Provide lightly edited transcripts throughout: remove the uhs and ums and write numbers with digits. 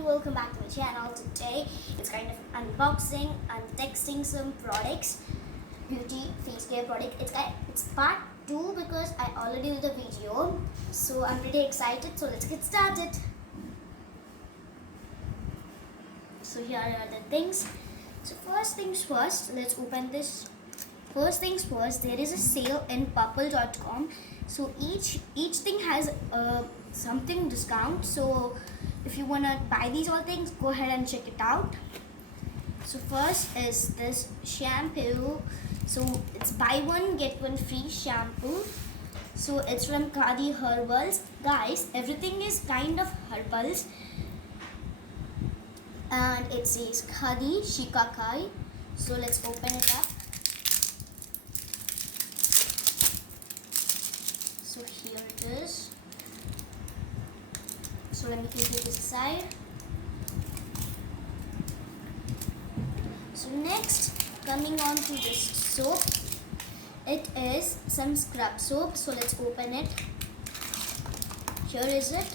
everybody, welcome back to my channel. Today it's kind of unboxing and texting some products, beauty face care product. It's part 2 because I already did the video, so I'm pretty excited. So let's get started. So here are the things. So first things first, let's open this. First things first, there is a sale in purple.com. So each thing has something discount. So if you wanna buy these all things, go ahead and check it out. So first is this shampoo. So it's buy one get one free shampoo. So it's from Khadi Herbals. Guys, everything is kind of herbals. And it says Khadi Shikakai. So let's open it up. So here it is. So let me keep it aside. So next, coming on to this soap. It is some scrub soap. So let's open it. Here is it.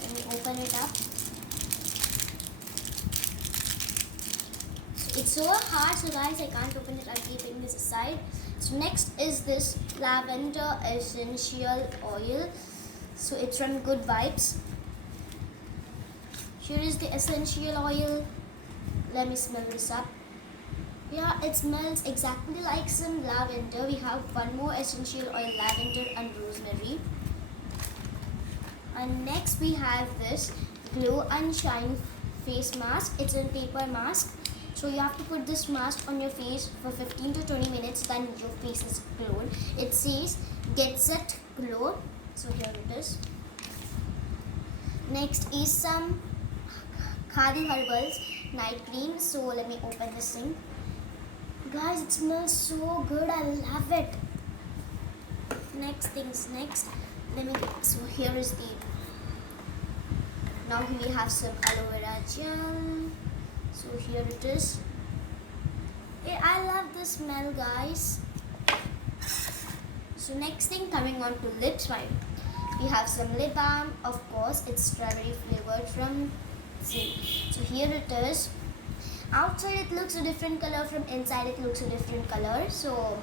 Let me open it up. So it's so hard, so guys, I can't open it. I'm keeping this aside. So next is this lavender essential oil. So it's from Good Vibes. Here is the essential oil. Let me smell this up. Yeah, it smells exactly like some lavender. We have one more essential oil, lavender and rosemary. And next we have this Glow and Shine face mask. It's a paper mask. So you have to put this mask on your face for 15 to 20 minutes, then your face is glowed. It says Get Set Glow. So here it is. Next is some Khadi Herbals night cream. So let me open this thing. Guys, it smells so good. I love it. Next things next. So here is the. Now we have some aloe vera gel. So here it is. Hey, I love the smell, guys. So next thing, coming on to lips, right? We have some lip balm. Of course, it's strawberry flavored from Zin. So here it is. Outside it looks a different color. From inside it looks a different color. So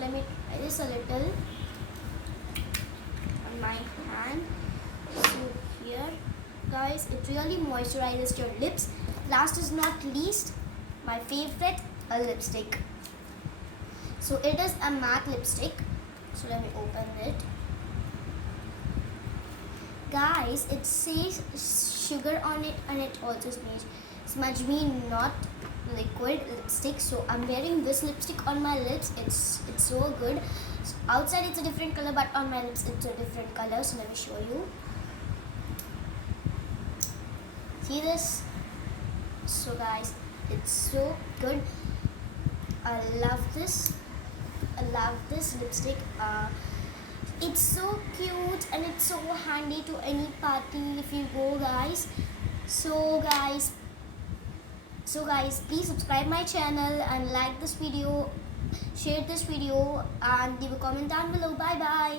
let me try this a little on my hand. So here, guys, it really moisturizes your lips. Last is not least, my favorite, a lipstick. So it is a matte lipstick. So let me open it. Guys, it says sugar on it, and it also says Smudge Me Not Liquid lipstick. So I'm wearing this lipstick on my lips. It's so good. So outside it's a different color, but on my lips it's a different color. So let me show you. See this? So guys, it's so good. I love this. I love this lipstick. It's so cute and it's so handy to any party if you go, guys. So guys, please subscribe my channel and like this video, share this video, and leave a comment down below. Bye bye.